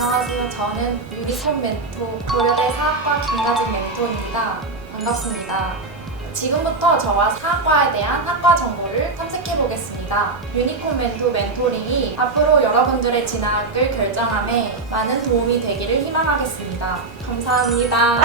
안녕하세요. 저는 유니콘 멘토 고려대 사학과 김가진 멘토입니다. 반갑습니다. 지금부터 저와 사학과에 대한 학과 정보를 탐색해 보겠습니다. 유니콘 멘토 멘토링이 앞으로 여러분들의 진학을 결정함에 많은 도움이 되기를 희망하겠습니다. 감사합니다.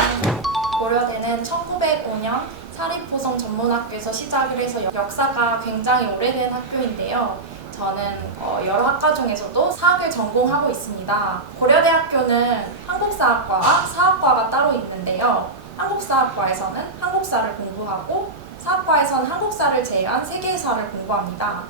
고려대는 1905년 사립보성 전문학교에서 시작을 해서 역사가 굉장히 오래된 학교인데요. 저는 여러 학과 중에서도 사학을 전공하고 있습니다. 고려대학교는 한국사학과와 사학과가 따로 있는데요. 한국사학과에서는 한국사를 공부하고 사학과에서는 한국사를 제외한 세계사를 공부합니다.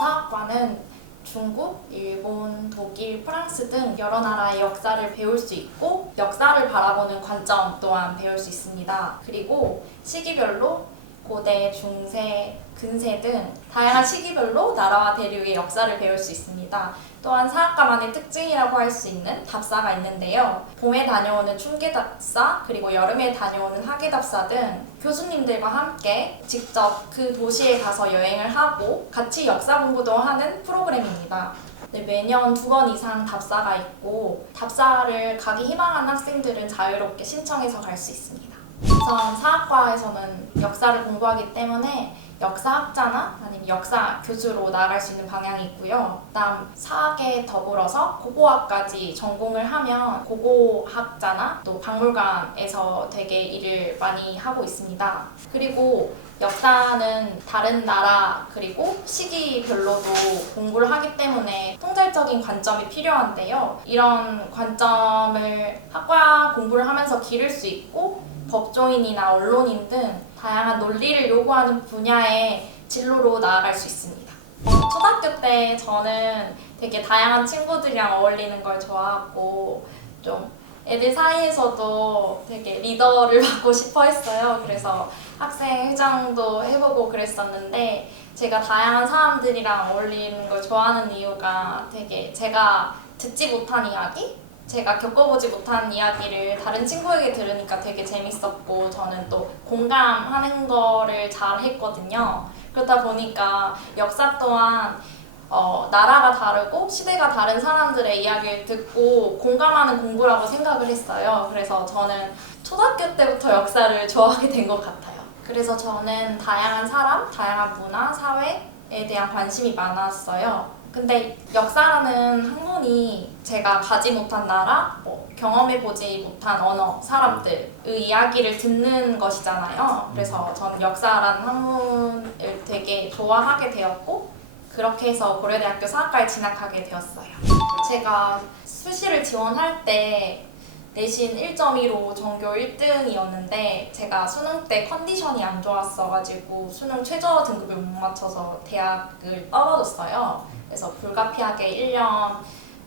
사학과는 중국, 일본, 독일, 프랑스 등 여러 나라의 역사를 배울 수 있고 역사를 바라보는 관점 또한 배울 수 있습니다. 그리고 시기별로 고대, 중세, 근세 등 다양한 시기별로 나라와 대륙의 역사를 배울 수 있습니다. 또한 사학과만의 특징이라고 할 수 있는 답사가 있는데요. 봄에 다녀오는 춘계답사, 그리고 여름에 다녀오는 하계답사 등 교수님들과 함께 직접 그 도시에 가서 여행을 하고 같이 역사 공부도 하는 프로그램입니다. 매년 2번 이상 답사가 있고 답사를 가기 희망하는 학생들은 자유롭게 신청해서 갈 수 있습니다. 우선 사학과에서는 역사를 공부하기 때문에 역사학자나 아니면 역사 교수로 나아갈 수 있는 방향이 있고요. 그다음 사학에 더불어서 고고학까지 전공을 하면 고고학자나 또 박물관에서 되게 일을 많이 하고 있습니다. 그리고 역사는 다른 나라 그리고 시기별로도 공부를 하기 때문에 통찰적인 관점이 필요한데요. 이런 관점을 학과 공부를 하면서 기를 수 있고 법조인이나 언론인 등 다양한 논리를 요구하는 분야의 진로로 나아갈 수 있습니다. 초등학교 때 저는 되게 다양한 친구들이랑 어울리는 걸 좋아하고 좀 애들 사이에서도 되게 리더를 맡고 싶어 했어요. 그래서 학생 회장도 해보고 그랬었는데 제가 다양한 사람들이랑 어울리는 걸 좋아하는 이유가 되게 제가 듣지 못한 이야기? 제가 겪어보지 못한 이야기를 다른 친구에게 들으니까 되게 재밌었고 저는 또 공감하는 거를 잘 했거든요. 그러다 보니까 역사 또한 나라가 다르고 시대가 다른 사람들의 이야기를 듣고 공감하는 공부라고 생각을 했어요. 그래서 저는 초등학교 때부터 역사를 좋아하게 된 것 같아요. 그래서 저는 다양한 사람, 다양한 문화, 사회에 대한 관심이 많았어요. 근데 역사라는 학문이 제가 가지 못한 나라, 경험해보지 못한 언어, 사람들의 이야기를 듣는 것이잖아요. 그래서 저는 역사라는 학문을 되게 좋아하게 되었고 그렇게 해서 고려대학교 사학과에 진학하게 되었어요. 제가 수시를 지원할 때 내신 1.2로 전교 1등이었는데 제가 수능 때 컨디션이 안 좋았어가지고 수능 최저 등급을 못 맞춰서 대학을 떨어졌어요. 그래서 불가피하게 1년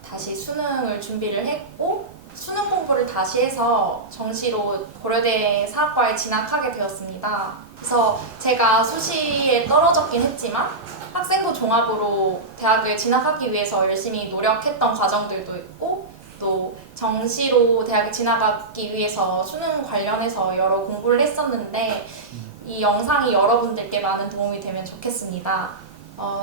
다시 수능을 준비를 했고 수능 공부를 다시 해서 정시로 고려대 사학과에 진학하게 되었습니다. 그래서 제가 수시에 떨어졌긴 했지만 학생부 종합으로 대학을 진학하기 위해서 열심히 노력했던 과정들도 있고 또 정시로 대학을 진학하기 위해서 수능 관련해서 여러 공부를 했었는데 이 영상이 여러분들께 많은 도움이 되면 좋겠습니다.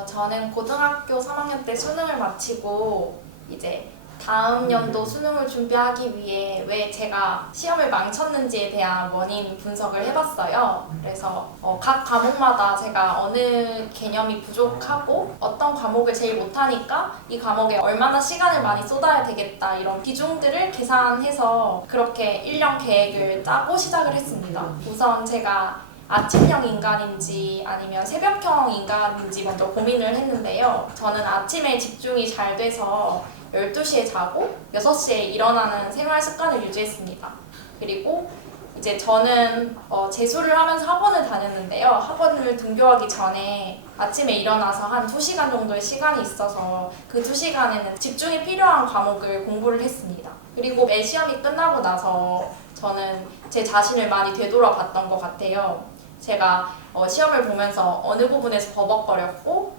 저는 고등학교 3학년 때 수능을 마치고 이제 다음 연도 수능을 준비하기 위해 왜 제가 시험을 망쳤는지에 대한 원인 분석을 해봤어요. 그래서 각 과목마다 제가 어느 개념이 부족하고 어떤 과목을 제일 못하니까 이 과목에 얼마나 시간을 많이 쏟아야 되겠다 이런 비중들을 계산해서 그렇게 1년 계획을 짜고 시작을 했습니다. 우선 제가 아침형 인간인지 아니면 새벽형 인간인지 먼저 고민을 했는데요. 저는 아침에 집중이 잘 돼서 12시에 자고 6시에 일어나는 생활 습관을 유지했습니다. 그리고 이제 저는 재수를 하면서 학원을 다녔는데요. 학원을 등교하기 전에 아침에 일어나서 한 2시간 정도의 시간이 있어서 그 2시간에는 집중이 필요한 과목을 공부를 했습니다. 그리고 매 시험이 끝나고 나서 저는 제 자신을 많이 되돌아봤던 것 같아요. 제가 시험을 보면서 어느 부분에서 버벅거렸고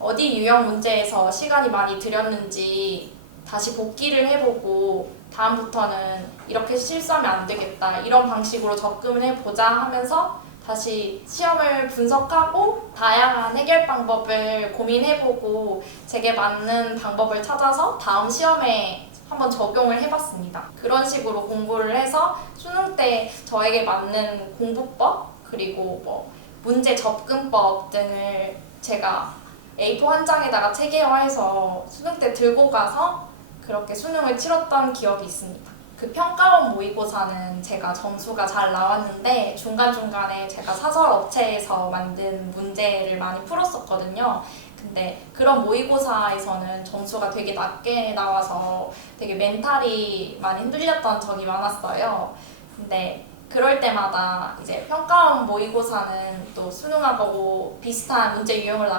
어디 유형 문제에서 시간이 많이 들였는지 다시 복기를 해보고 다음부터는 이렇게 실수하면 안 되겠다 이런 방식으로 접근을 해보자 하면서 다시 시험을 분석하고 다양한 해결 방법을 고민해보고 제게 맞는 방법을 찾아서 다음 시험에 한번 적용을 해봤습니다. 그런 식으로 공부를 해서 수능 때 저에게 맞는 공부법 그리고 뭐 문제 접근법 등을 제가 A4 한 장에다가 체계화해서 수능 때 들고 가서 그렇게 수능을 치렀던 기억이 있습니다. 그 평가원 모의고사는 제가 점수가 잘 나왔는데 중간중간에 제가 사설 업체에서 만든 문제를 많이 풀었었거든요. 근데 그런 모의고사에서는 점수가 되게 낮게 나와서 되게 멘탈이 많이 흔들렸던 적이 많았어요. 근데 그럴 때마다 이제 평가원 모의고사는 또 수능하고 비슷한 문제 유형을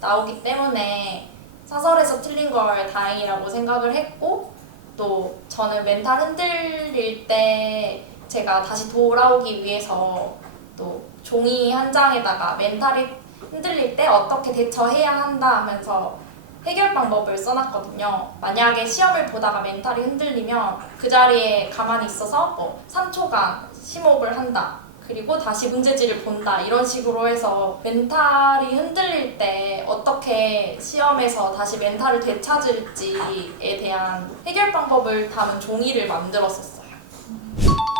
나오기 때문에 사설에서 틀린 걸 다행이라고 생각을 했고, 또 저는 멘탈 흔들릴 때 제가 다시 돌아오기 위해서 또 종이 한 장에다가 멘탈이 흔들릴 때 어떻게 대처해야 한다 하면서 해결 방법을 써놨거든요. 만약에 시험을 보다가 멘탈이 흔들리면 그 자리에 가만히 있어서 뭐 3초간 심호흡을 한다. 그리고 다시 문제지를 본다. 이런 식으로 해서 멘탈이 흔들릴 때 어떻게 시험에서 다시 멘탈을 되찾을지에 대한 해결 방법을 담은 종이를 만들었었어요.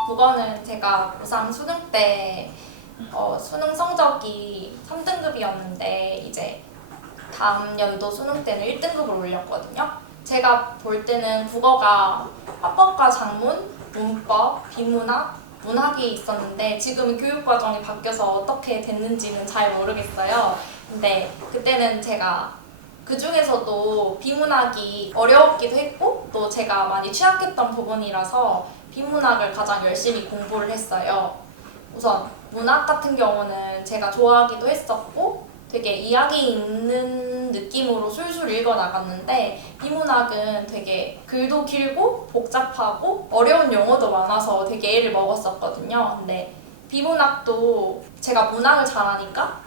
국어는 제가 고3 수능 때 수능 성적이 3등급이었는데 이제 다음 연도 수능 때는 1등급을 올렸거든요. 제가 볼 때는 국어가 화법과 작문, 문법, 비문학, 문학이 있었는데 지금은 교육과정이 바뀌어서 어떻게 됐는지는 잘 모르겠어요. 근데 그때는 제가 그 중에서도 비문학이 어려웠기도 했고 또 제가 많이 취약했던 부분이라서 비문학을 가장 열심히 공부를 했어요. 우선 문학 같은 경우는 제가 좋아하기도 했었고 되게 이야기 읽는 느낌으로 술술 읽어 나갔는데 비문학은 되게 글도 길고 복잡하고 어려운 용어도 많아서 되게 애를 먹었었거든요. 근데 비문학도 제가 문학을 잘하니까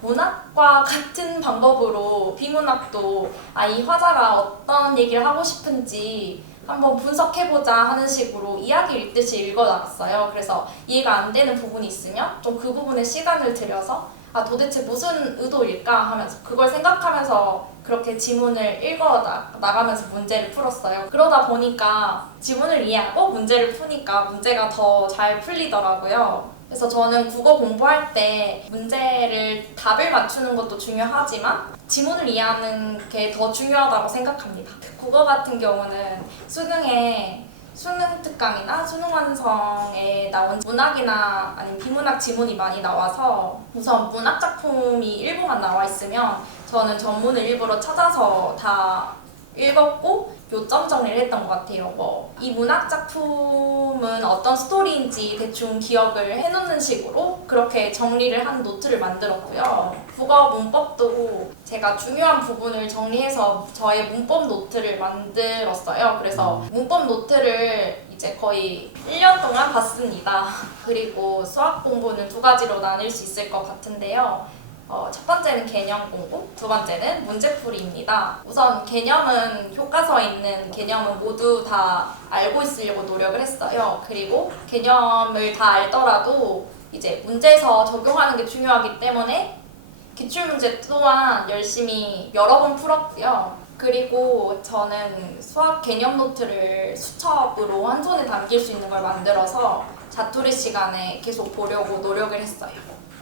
문학과 같은 방법으로 비문학도 이 화자가 어떤 얘기를 하고 싶은지 한번 분석해보자 하는 식으로 이야기 읽듯이 읽어나갔어요. 그래서 이해가 안 되는 부분이 있으면 좀 그 부분에 시간을 들여서 도대체 무슨 의도일까 하면서 그걸 생각하면서 그렇게 지문을 나가면서 문제를 풀었어요. 그러다 보니까 지문을 이해하고 문제를 푸니까 문제가 더 잘 풀리더라고요. 그래서 저는 국어 공부할 때 문제를 답을 맞추는 것도 중요하지만 지문을 이해하는 게 더 중요하다고 생각합니다. 국어 같은 경우는 수능 특강이나 수능 완성에 나온 문학이나 아니면 비문학 지문이 많이 나와서 우선 문학 작품이 일부만 나와 있으면 저는 전문을 일부러 찾아서 다 읽었고 요점 정리를 했던 것 같아요. 이 문학 작품은 어떤 스토리인지 대충 기억을 해놓는 식으로 그렇게 정리를 한 노트를 만들었고요. 국어 문법도 제가 중요한 부분을 정리해서 저의 문법 노트를 만들었어요. 그래서 문법 노트를 이제 거의 1년 동안 봤습니다. 그리고 수학 공부는 두 가지로 나뉠 수 있을 것 같은데요. 첫 번째는 개념 공부, 두 번째는 문제풀이입니다. 우선 개념은 교과서에 있는 개념은 모두 다 알고 있으려고 노력을 했어요. 그리고 개념을 다 알더라도 이제 문제에서 적용하는 게 중요하기 때문에 기출문제 또한 열심히 여러 번 풀었고요. 그리고 저는 수학 개념 노트를 수첩으로 한 손에 담길 수 있는 걸 만들어서 자투리 시간에 계속 보려고 노력을 했어요.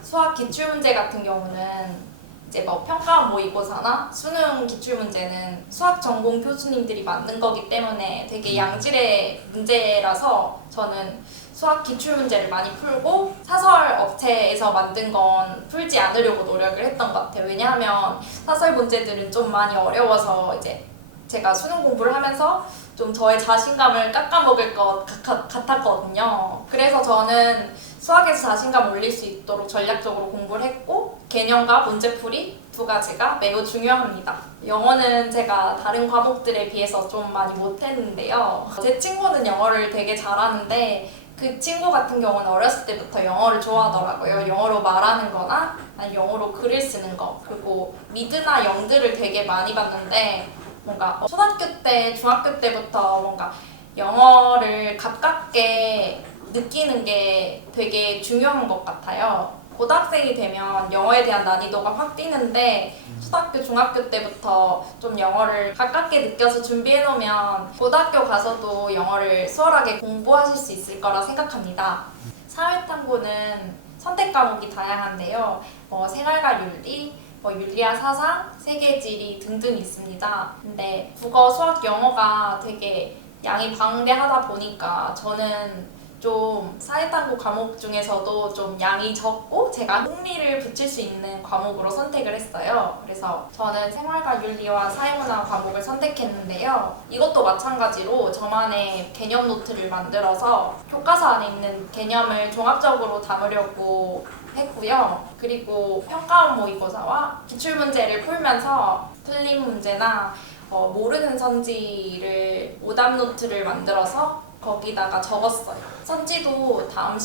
수학 기출문제 같은 경우는 이제 평가원 모의고사나 수능 기출문제는 수학 전공 교수님들이 만든 거기 때문에 되게 양질의 문제라서 저는 수학 기출문제를 많이 풀고 사설 업체에서 만든 건 풀지 않으려고 노력을 했던 것 같아요. 왜냐하면 사설 문제들은 좀 많이 어려워서 이제 제가 수능 공부를 하면서 좀 저의 자신감을 깎아먹을 것 같았거든요. 그래서 저는 수학에서 자신감 올릴 수 있도록 전략적으로 공부를 했고 개념과 문제풀이 두 가지가 매우 중요합니다. 영어는 제가 다른 과목들에 비해서 좀 많이 못했는데요. 제 친구는 영어를 되게 잘하는데 그 친구 같은 경우는 어렸을 때부터 영어를 좋아하더라고요. 영어로 말하는 거나 아니 영어로 글을 쓰는 거 그리고 미드나 영들을 되게 많이 봤는데 뭔가 초등학교 때, 중학교 때부터 뭔가 영어를 가깝게 느끼는 게 되게 중요한 것 같아요. 고등학생이 되면 영어에 대한 난이도가 확 뛰는데 초등학교, 중학교 때부터 좀 영어를 가깝게 느껴서 준비해 놓으면 고등학교 가서도 영어를 수월하게 공부하실 수 있을 거라 생각합니다. 사회탐구는 선택 과목이 다양한데요. 생활과 윤리, 윤리와 사상, 세계지리 등등 있습니다. 근데 국어, 수학, 영어가 되게 양이 방대하다 보니까 저는 좀 사회탐구 과목 중에서도 좀 양이 적고 제가 흥미를 붙일 수 있는 과목으로 선택을 했어요. 그래서 저는 생활과 윤리와 사회문화 과목을 선택했는데요. 이것도 마찬가지로 저만의 개념 노트를 만들어서 교과서 안에 있는 개념을 종합적으로 담으려고 했고요. 그리고 평가원 모의고사와 기출문제를 풀면서 틀린 문제나 모르는 선지를 오답 노트를 만들어서 거기다가 적었어요. 선지도 다음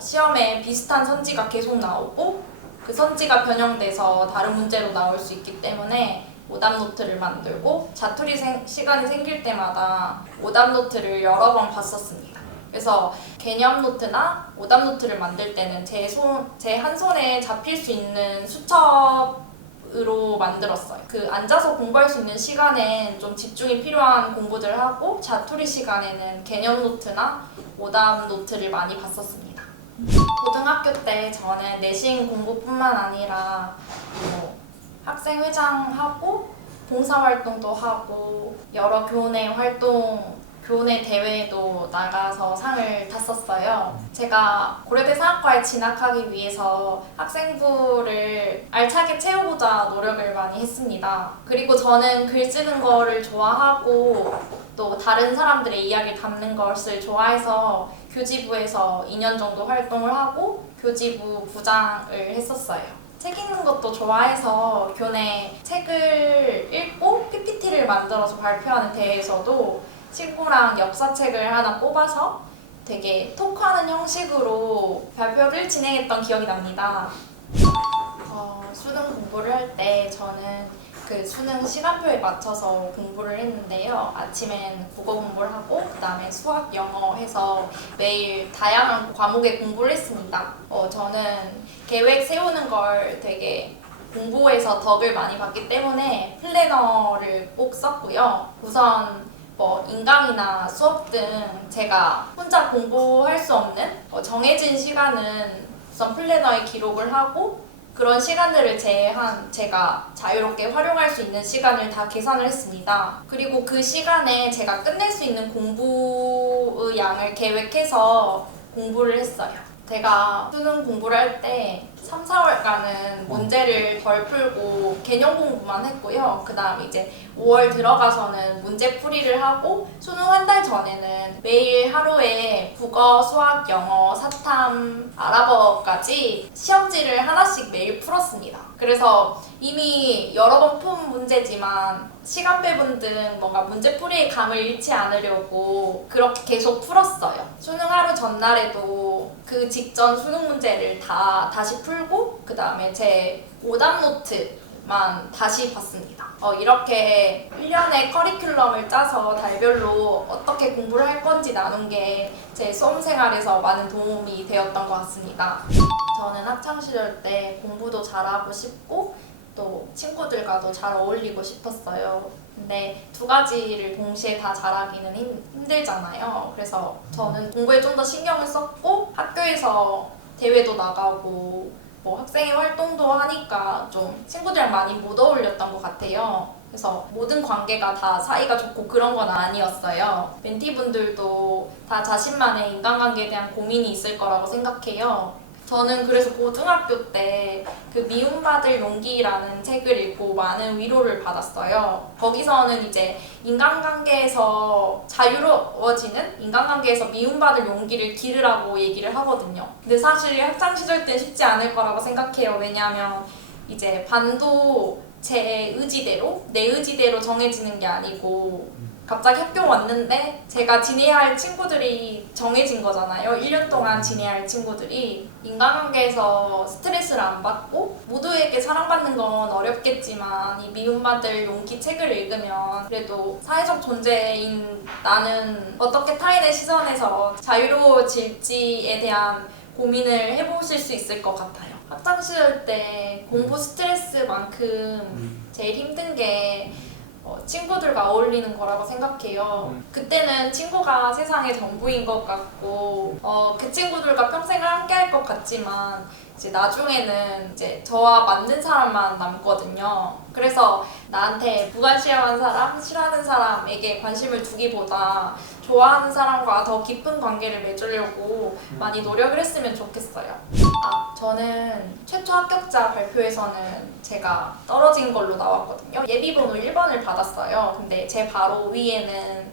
시험에 비슷한 선지가 계속 나오고 그 선지가 변형돼서 다른 문제로 나올 수 있기 때문에 오답 노트를 만들고 자투리 시간이 생길 때마다 오답 노트를 여러 번 봤었습니다. 그래서 개념 노트나 오답 노트를 만들 때는 제 한 손에 잡힐 수 있는 수첩으로 만들었어요. 그 앉아서 공부할 수 있는 시간엔 좀 집중이 필요한 공부들을 하고 자투리 시간에는 개념 노트나 오답 노트를 많이 봤었습니다. 고등학교 때 저는 내신 공부뿐만 아니라 학생회장하고 봉사활동도 하고 여러 교내 활동 교내 대회에도 나가서 상을 탔었어요. 제가 고려대 사학과에 진학하기 위해서 학생부를 알차게 채워보자 노력을 많이 했습니다. 그리고 저는 글 쓰는 거를 좋아하고 또 다른 사람들의 이야기를 담는 것을 좋아해서 교지부에서 2년 정도 활동을 하고 교지부 부장을 했었어요. 책 읽는 것도 좋아해서 교내 책을 읽고 PPT를 만들어서 발표하는 대회에서도 친구랑 역사책을 하나 뽑아서 되게 토크하는 형식으로 발표를 진행했던 기억이 납니다. 수능 공부를 할 때 저는 그 수능 시간표에 맞춰서 공부를 했는데요. 아침엔 국어 공부를 하고 그 다음에 수학, 영어 해서 매일 다양한 과목의 공부를 했습니다. 저는 계획 세우는 걸 되게 공부에서 덕을 많이 봤기 때문에 플래너를 꼭 썼고요. 우선 인강이나 수업 등 제가 혼자 공부할 수 없는 정해진 시간은 우선 플래너에 기록을 하고 그런 시간들을 제한 제가 자유롭게 활용할 수 있는 시간을 다 계산을 했습니다. 그리고 그 시간에 제가 끝낼 수 있는 공부의 양을 계획해서 공부를 했어요. 제가 수능 공부를 할 때 3, 4월간은 문제를 덜 풀고 개념 공부만 했고요. 그 다음 이제 5월 들어가서는 문제 풀이를 하고 수능 한 달 전에는 매일 하루에 국어, 수학, 영어, 사탐, 아랍어까지 시험지를 하나씩 매일 풀었습니다. 그래서 이미 여러 번 푼 문제지만 시간 배분 등 뭔가 문제 풀이의 감을 잃지 않으려고 그렇게 계속 풀었어요. 수능 하루 전날에도 그 직전 수능 문제를 다시 풀고 그 다음에 제 오답 노트만 다시 봤습니다. 이렇게 1년의 커리큘럼을 짜서 달별로 어떻게 공부를 할 건지 나눈 게 제 수험 생활에서 많은 도움이 되었던 것 같습니다. 저는 학창시절 때 공부도 잘하고 싶고 또 친구들과도 잘 어울리고 싶었어요. 근데 두 가지를 동시에 다 잘하기는 힘들잖아요. 그래서 저는 공부에 좀 더 신경을 썼고 학교에서 대회도 나가고 학생회 활동도 하니까 좀 친구들이랑 많이 못 어울렸던 것 같아요. 그래서 모든 관계가 다 사이가 좋고 그런 건 아니었어요. 멘티분들도 다 자신만의 인간관계에 대한 고민이 있을 거라고 생각해요. 저는 그래서 고등학교 때 그 미움받을 용기라는 책을 읽고 많은 위로를 받았어요. 거기서는 이제 인간관계에서 자유로워지는 인간관계에서 미움받을 용기를 기르라고 얘기를 하거든요. 근데 사실 학창시절 때 쉽지 않을 거라고 생각해요. 왜냐하면 이제 반도 제 의지대로 내 의지대로 정해지는 게 아니고 갑자기 학교 왔는데 제가 지내야 할 친구들이 정해진 거잖아요. 1년 동안 지내야 할 친구들이. 인간관계에서 스트레스를 안 받고 모두에게 사랑받는 건 어렵겠지만 이 미움받을 용기 책을 읽으면 그래도 사회적 존재인 나는 어떻게 타인의 시선에서 자유로워질지에 대한 고민을 해보실 수 있을 것 같아요. 학창 시절 때 공부 스트레스만큼 제일 힘든 게 친구들과 어울리는 거라고 생각해요. 그때는 친구가 세상의 전부인 것 같고 그 친구들과 평생을 함께 할 것 같지만 이제 나중에는 이제 저와 맞는 사람만 남거든요. 그래서 나한테 무관심한 사람, 싫어하는 사람에게 관심을 두기보다 좋아하는 사람과 더 깊은 관계를 맺으려고 많이 노력을 했으면 좋겠어요. 저는 최초 합격자 발표에서는 제가 떨어진 걸로 나왔거든요. 예비번호 1번을 받았어요. 근데 제 바로 위에는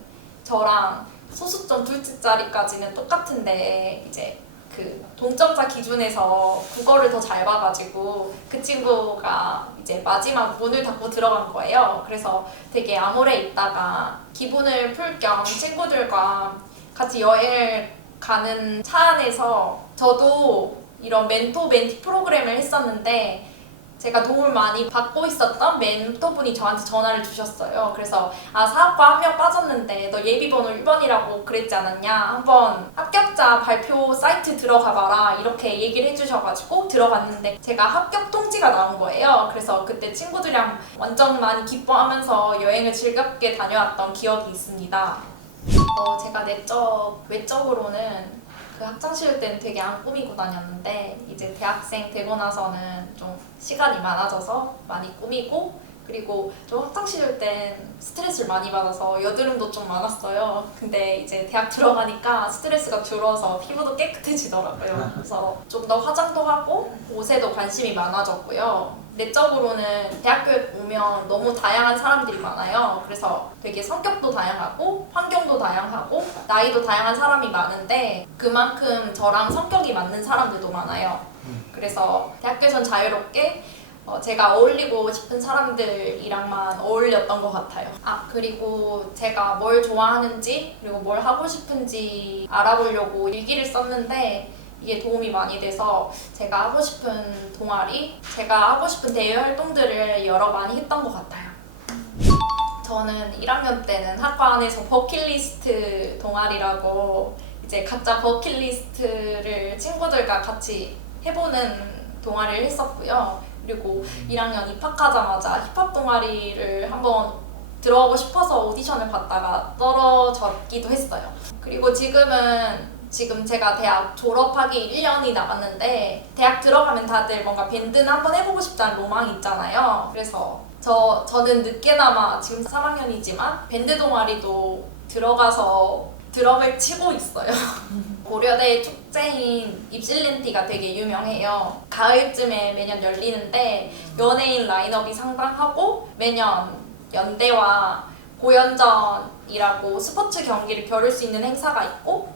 저랑 소수점 둘째 자리까지는 똑같은데 이제 그 동점자 기준에서 국어를 더 잘 봐가지고 그 친구가 이제 마지막 문을 닫고 들어간 거예요. 그래서 되게 암울해 있다가 기분을 풀 겸 친구들과 같이 여행을 가는 차 안에서 저도 이런 멘티 프로그램을 했었는데 제가 도움을 많이 받고 있었던 멘토분이 저한테 전화를 주셨어요. 그래서 사학과 한 명 빠졌는데 너 예비번호 1번이라고 그랬지 않았냐? 한번 합격자 발표 사이트 들어가 봐라 이렇게 얘기를 해주셔가지고 들어갔는데 제가 합격 통지가 나온 거예요. 그래서 그때 친구들이랑 완전 많이 기뻐하면서 여행을 즐겁게 다녀왔던 기억이 있습니다. 제가 외적으로는 그 학창시절 때는 되게 안 꾸미고 다녔는데 이제 대학생 되고 나서는 좀 시간이 많아져서 많이 꾸미고 그리고 좀 학창시절 땐 스트레스를 많이 받아서 여드름도 좀 많았어요. 근데 이제 대학 들어가니까 스트레스가 줄어서 피부도 깨끗해지더라고요. 그래서 좀 더 화장도 하고 옷에도 관심이 많아졌고요. 내적으로는 대학교에 오면 너무 다양한 사람들이 많아요. 그래서 되게 성격도 다양하고 환경도 다양하고 나이도 다양한 사람이 많은데 그만큼 저랑 성격이 맞는 사람들도 많아요. 그래서 대학교에선 자유롭게 제가 어울리고 싶은 사람들이랑만 어울렸던 것 같아요. 그리고 제가 뭘 좋아하는지 그리고 뭘 하고 싶은지 알아보려고 일기를 썼는데 이게 도움이 많이 돼서 제가 하고 싶은 동아리, 제가 하고 싶은 대외 활동들을 많이 했던 것 같아요. 저는 1학년 때는 학과 안에서 버킷리스트 동아리라고 이제 각자 버킷리스트를 친구들과 같이 해보는 동아리를 했었고요. 그리고 1학년 입학하자마자 힙합 동아리를 한번 들어가고 싶어서 오디션을 봤다가 떨어졌기도 했어요. 그리고 지금 제가 대학 졸업하기 1년이 남았는데 대학 들어가면 다들 뭔가 밴드는 한번 해보고 싶다는 로망이 있잖아요. 그래서 저는 늦게나마 지금 3학년이지만 밴드 동아리도 들어가서 드럼을 치고 있어요. 고려대 축제인 입실렌티가 되게 유명해요. 가을쯤에 매년 열리는데 연예인 라인업이 상당하고 매년 연대와 고연전이라고 스포츠 경기를 겨룰 수 있는 행사가 있고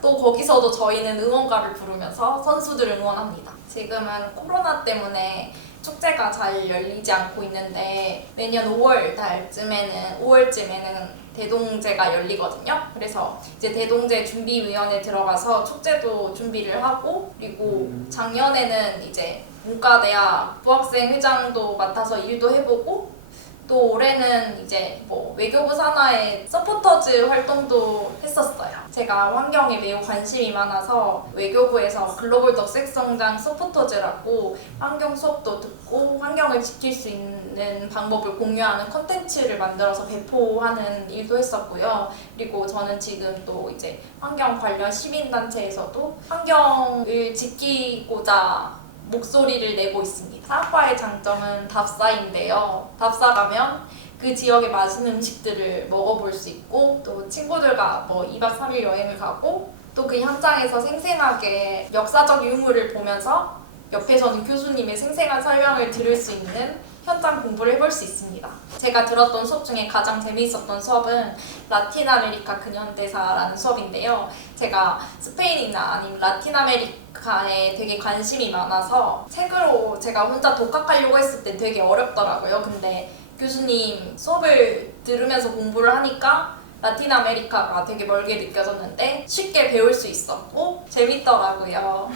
또 거기서도 저희는 응원가를 부르면서 선수들을 응원합니다. 지금은 코로나 때문에 축제가 잘 열리지 않고 있는데 매년 5월쯤에는 대동제가 열리거든요. 그래서 이제 대동제 준비위원회 들어가서 축제도 준비를 하고 그리고 작년에는 이제 문과대학 부학생 회장도 맡아서 일도 해보고 또 올해는 이제 외교부 산하의 서포터즈 활동도 했었어요. 제가 환경에 매우 관심이 많아서 외교부에서 글로벌 덕색성장 서포터즈라고 환경 수업도 듣고 환경을 지킬 수 있는 방법을 공유하는 컨텐츠를 만들어서 배포하는 일도 했었고요. 그리고 저는 지금 또 이제 환경 관련 시민단체에서도 환경을 지키고자 목소리를 내고 있습니다. 사학과의 장점은 답사인데요. 답사 가면 그 지역의 맛있는 음식들을 먹어볼 수 있고 또 친구들과 2박 3일 여행을 가고 또 그 현장에서 생생하게 역사적 유물을 보면서 옆에서는 교수님의 생생한 설명을 들을 수 있는 현장 공부를 해볼 수 있습니다. 제가 들었던 수업 중에 가장 재미있었던 수업은 라틴 아메리카 근현대사라는 수업인데요. 제가 스페인이나 아니면 라틴 아메리카에 되게 관심이 많아서 책으로 제가 혼자 독학하려고 했을 때 되게 어렵더라고요. 근데 교수님 수업을 들으면서 공부를 하니까 라틴 아메리카가 되게 멀게 느껴졌는데 쉽게 배울 수 있었고 재밌더라고요.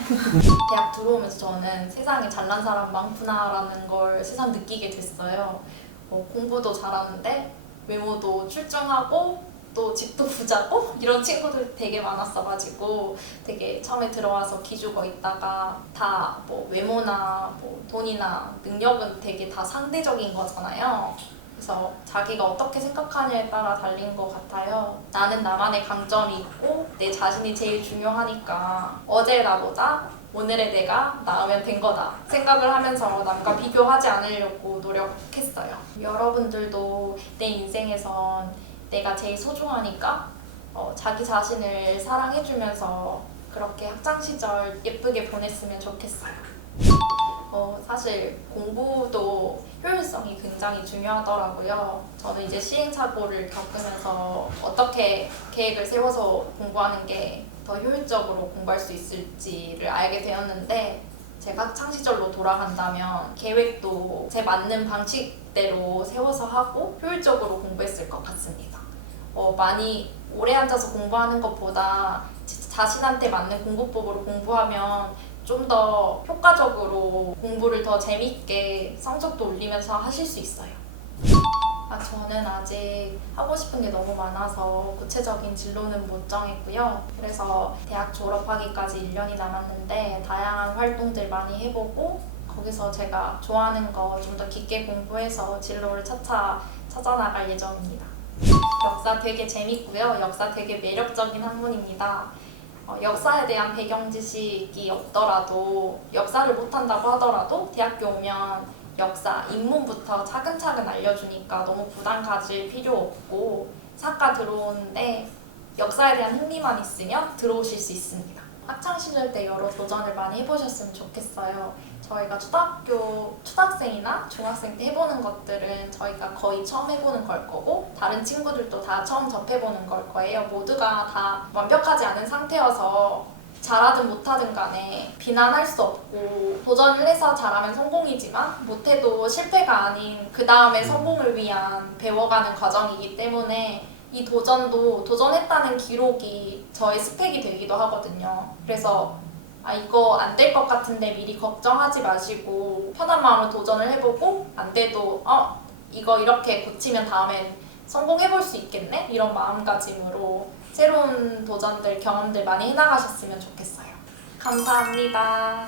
대학 들어오면서 저는 세상에 잘난 사람 많구나라는 걸 새삼 느끼게 됐어요. 공부도 잘하는데 외모도 출중하고 또 집도 부자고 이런 친구들 되게 많았어가지고 되게 처음에 들어와서 기죽어 있다가 다 뭐 외모나 뭐 돈이나 능력은 되게 다 상대적인 거잖아요. 그래서 자기가 어떻게 생각하냐에 따라 달린 것 같아요. 나는 나만의 강점이 있고 내 자신이 제일 중요하니까 어제 나보다 오늘의 내가 나으면 된 거다 생각을 하면서 남과 비교하지 않으려고 노력했어요. 여러분들도 내 인생에선 내가 제일 소중하니까 자기 자신을 사랑해주면서 그렇게 학창시절 예쁘게 보냈으면 좋겠어요. 사실 공부도 효율성이 굉장히 중요하더라고요. 저는 이제 시행착오를 겪으면서 어떻게 계획을 세워서 공부하는 게 더 효율적으로 공부할 수 있을지를 알게 되었는데 제가 학창시절로 돌아간다면 계획도 제 맞는 방식대로 세워서 하고 효율적으로 공부했을 것 같습니다. 많이 오래 앉아서 공부하는 것보다 자신한테 맞는 공부법으로 공부하면 좀 더 효과적으로 공부를 더 재밌게 성적도 올리면서 하실 수 있어요. 저는 아직 하고 싶은 게 너무 많아서 구체적인 진로는 못 정했고요. 그래서 대학 졸업하기까지 1년이 남았는데 다양한 활동들 많이 해보고 거기서 제가 좋아하는 거 좀 더 깊게 공부해서 진로를 차차 찾아나갈 예정입니다. 역사 되게 재밌고요. 역사 되게 매력적인 학문입니다. 역사에 대한 배경 지식이 없더라도 역사를 못한다고 하더라도 대학교 오면 역사, 인문부터 차근차근 알려주니까 너무 부담 가질 필요 없고 사과 들어오는데 역사에 대한 흥미만 있으면 들어오실 수 있습니다. 학창시절 때 여러 도전을 많이 해보셨으면 좋겠어요. 저희가 초등학생이나 중학생 때 해보는 것들은 저희가 거의 처음 해보는 걸 거고 다른 친구들도 다 처음 접해보는 걸 거예요. 모두가 다 완벽하지 않은 상태여서 잘하든 못하든 간에 비난할 수 없고 도전을 해서 잘하면 성공이지만 못해도 실패가 아닌 그 다음에 성공을 위한 배워가는 과정이기 때문에 이 도전도 도전했다는 기록이 저의 스펙이 되기도 하거든요. 그래서 이거 안 될 것 같은데 미리 걱정하지 마시고 편한 마음으로 도전을 해보고 안 돼도 이거 이렇게 고치면 다음엔 성공해볼 수 있겠네? 이런 마음가짐으로 새로운 도전들, 경험들 많이 해나가셨으면 좋겠어요. 감사합니다.